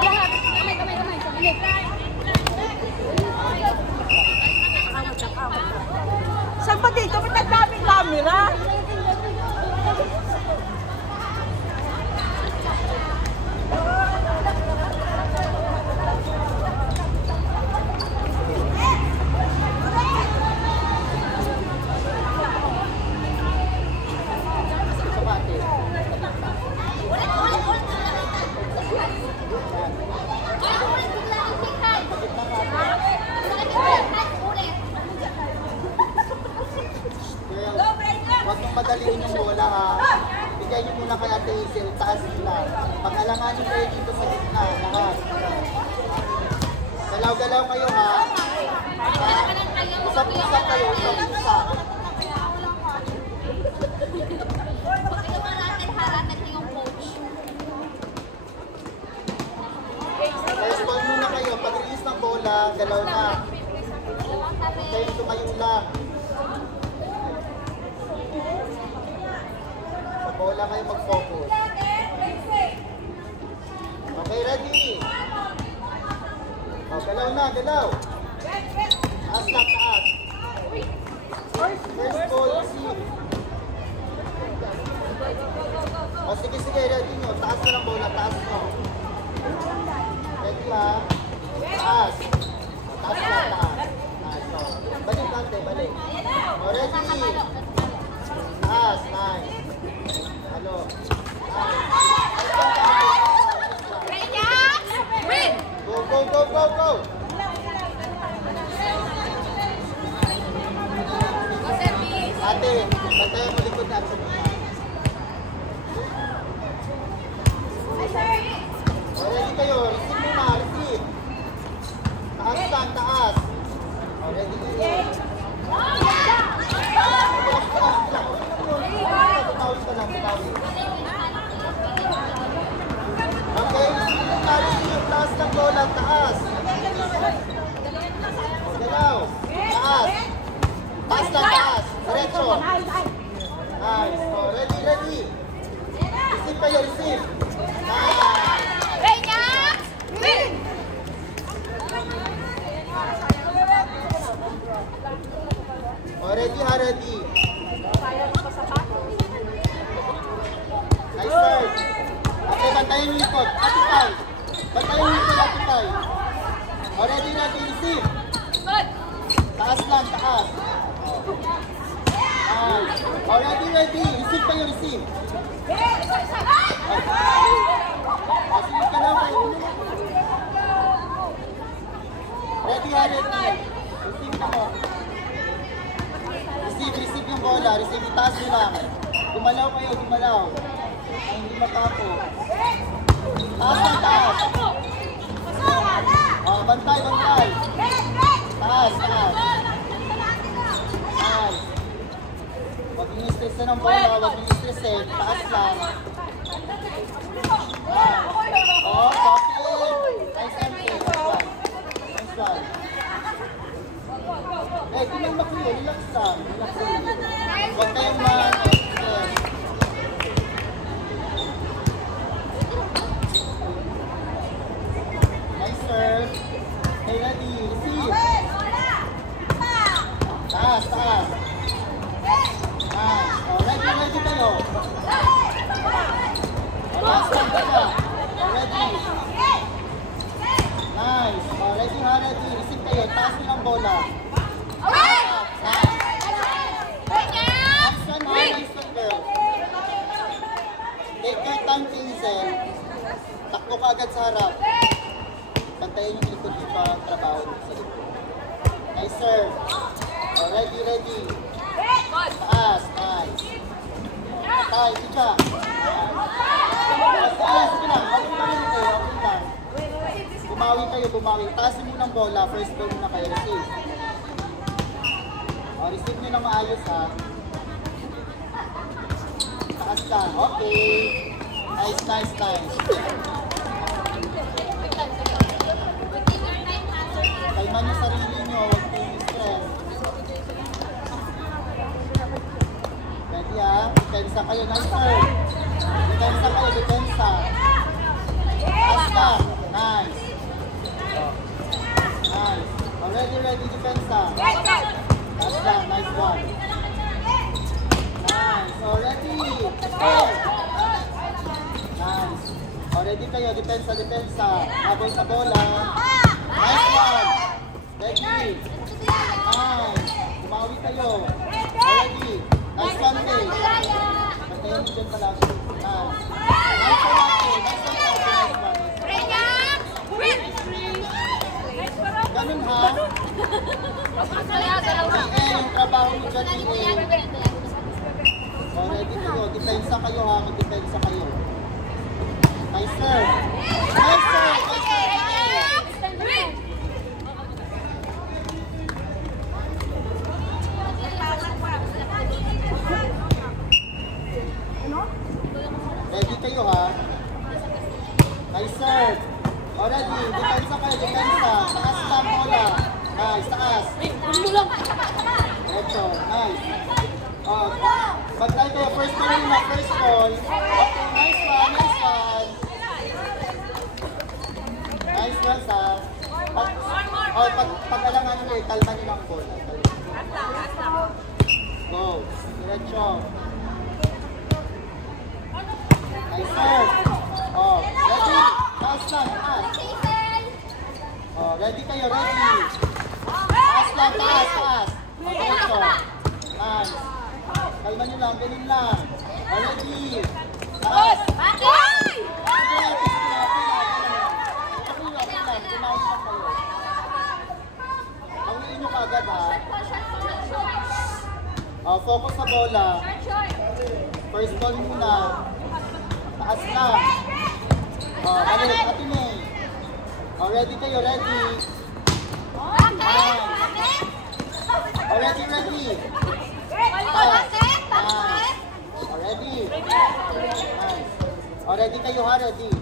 lahat. Kamay. Sa bilik. Saan ba dito? Ba't ang daming camera? Huwag mong madaliin yung bola ha. Bigay niyo muna kay Ate Hazel, taas nila. Pag-alanganin kayo dito sa gitna, lahat. Galaw-galaw kayo ha. Usap-usap kayo, usap-usap. First ball muna kayo, pag-release ng bola, galaw na. Kayo tumayo lang. Bola kayo mag-focus. Okay, ready? O, galaw na, galaw. Taas lang, taas. First ball, receive. O, sige, ready nyo. Taas na ng bola, taas nyo. Ready ha? Taas. Taas lang, taas. Balik, ante, balik. O, ready? Taas, nice. Hello. Win! Go! Ate, bantayan mo likod na sa mga. Ready kayo, receive muna, receive. Taas lang, taas. Ready kayo. Okay, yung taas ng bola, taas. Galaw, taas. Taas lang, taas. Diretso. Nice. Ready. Receive kayo, receive. Nice. Win! Ready. Nice serve. Okay, bantayan yung likod. Atitay. Bantayan yung likod, atitay. Ready, receive. Good! Taas lang, taas. Ready. Receive kayo, receive. Receive ka lang kayo. Ready. Receive ka mo. Receive yung bola. Receive, itaas nyo lang. Gumalaw kayo, gumalaw. Hindi matapo. Taas lang, taas. Bantay. Taas. Nice. Huwag yung stress na ng bola, huwag yung stress eh. Taas lang. Copy. Nice one. Kulang na kayo, relax lang. Huwag kayong ma-stress. Nice serve. Okay, ready. Receive. Taas. Nice. Ready kayo. Last time ka. Ready. Nice. Ready. Receive kayo. Taas nyo ng bola. Take your time, Hazel. Takbo ka agad sa harap. Bantayan yung likod yung trabaho sa likod. Nice serve. Ready. Taas. Nice. Patay, tika. Sige lang. Bumawi. Taasin mo ng bola. First ball muna kayo. Receive. Receive nyo ng maayos ha. Taas lang. Okay. Nice. Kalman yung sarili nyo. Huwag kayong stress. Ready ha? Depensa kayo. Nice serve. Depensa. Taas lang. Nice. depensa. Taas lang, nice one. Nice, already. Stay. Nice. Already kayo, depensa. Habol sa bola. Nice one. Ready. Nice. Umawi kayo. Already. Nice one, Tay. Patayin mo dyan pala. Nice. Nice one. Ganun ha. Yung trabaho mo dyan, already kayo. Depensa kayo ha. Mag-depensa kayo. Nice serve. Nice serve. Ready kayo ha. Nice serve. Already. Depensa kayo. Depensa. Taas lang bola. Nice. Taas. Diretso. Nice. Pag-try kayo. First ball nila. First ball. Okay. Nice one. Nice one. Nice one, sa. Pag-alangan nyo eh. Kalma nyo lang bola. Go. Diretso. Nice serve. Ready? Taas lang, taas. Ready kayo, ready. Taas lang, taas. Diretso. Nice. Kalma nyo lang, ganun lang. Ready. Taas. Pawiin nyo kaagad ha. Focus sa bola. First ball muna. Taas lang. Atin. Ready kayo, ready. Nice. Ready. Ready. Nice. Ready kayo ha, ready.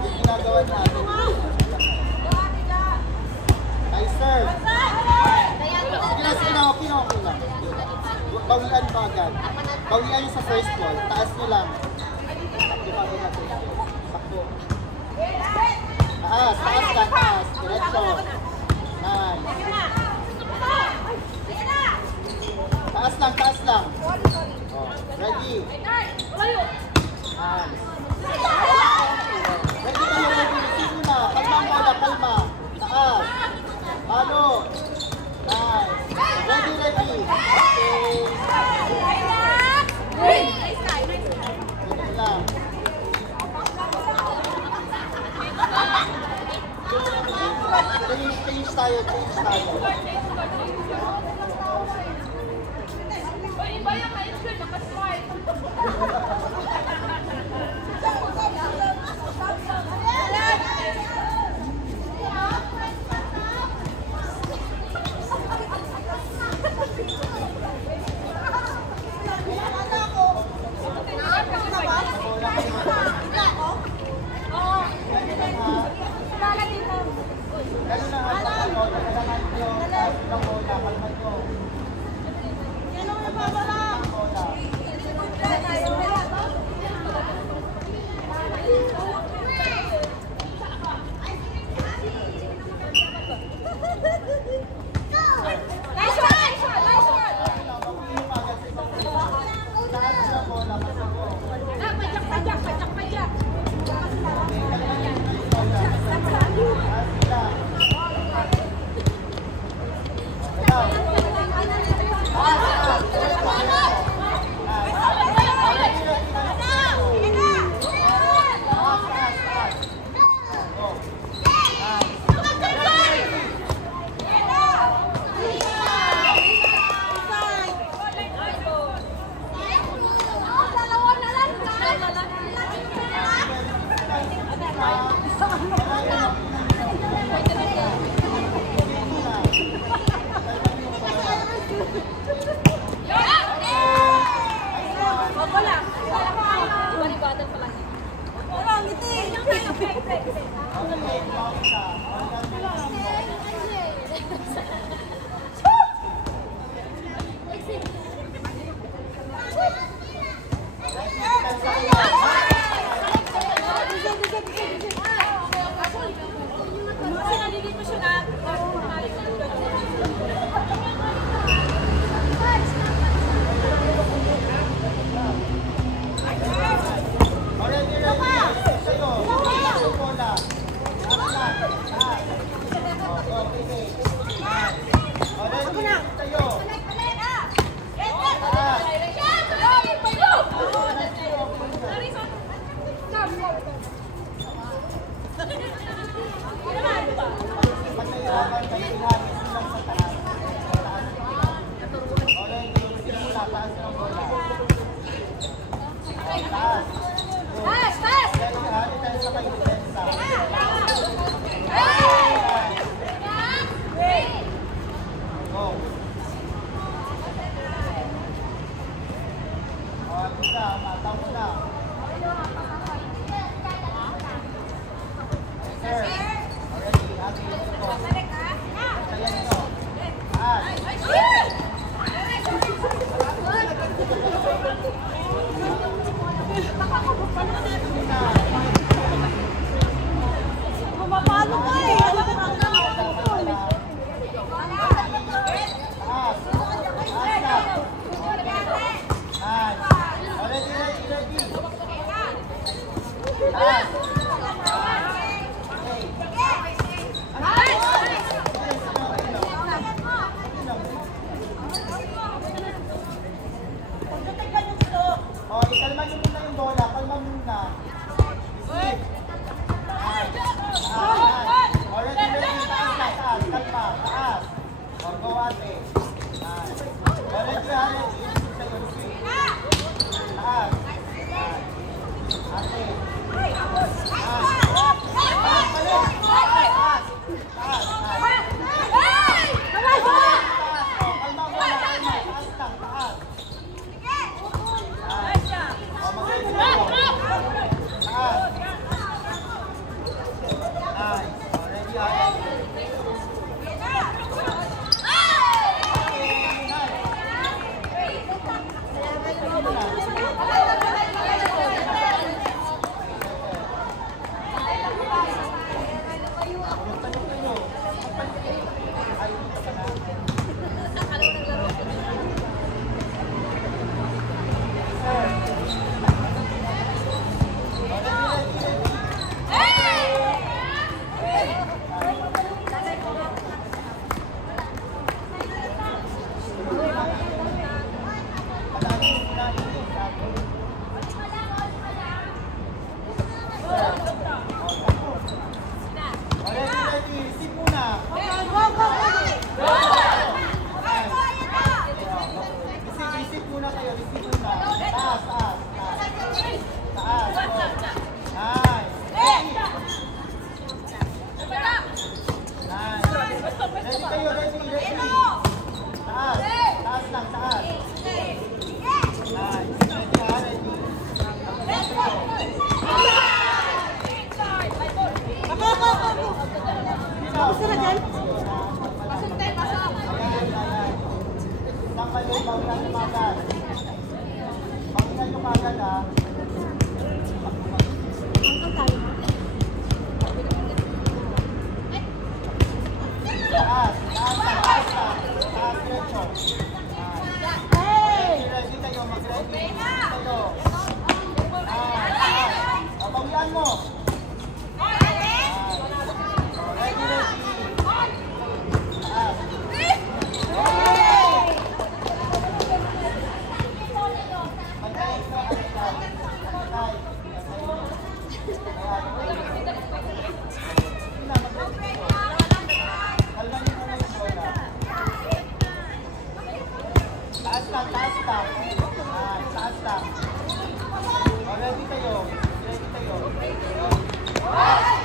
Yung ginagawa natin. Nice serve. Sige na, okay lang. Bawian pa agad. Bawian yung sa first ball. Taas nyo lang. Takbo. Taas. Diretso. Nice. Taas lang. Ready. Nice. Ready kayo, ready. Receive nyo na. Kalma ang bola, kalma. Taas. Halo. Nice. Ready. Okay. Ganun lang. Change tayo. Iba yung ka-insure, nakasmart. Taas. Oh, ikalma nyo muna yung bola. Kalma muna. Receive. Taas. Already ready. Taas na. Taas. Kalma. Taas. Oh, go ate. Taas. Already, already. Receive. Taas. Ate. Taas. Taas. Balik. Taas. Taas. Taas. Oh, kalma muna. Kalma. Taas lang. Taas. Oh, mag-ready kayo. Taas.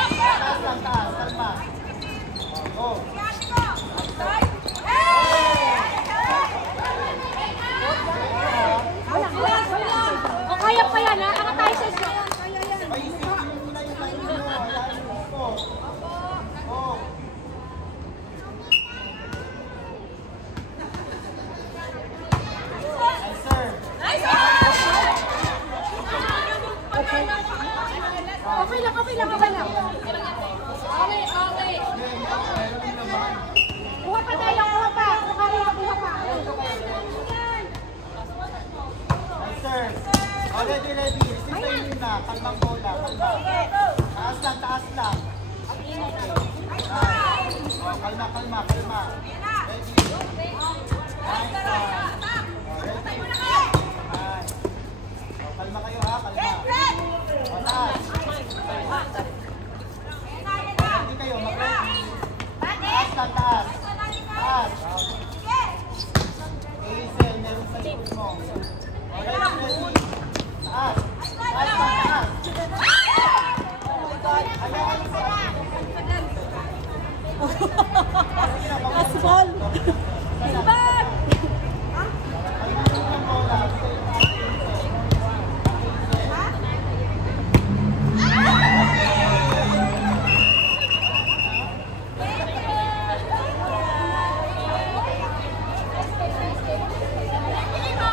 Nice. Oh, ready, ate. Already ready. Receive tayo muna. Kalmang bola. Kalma.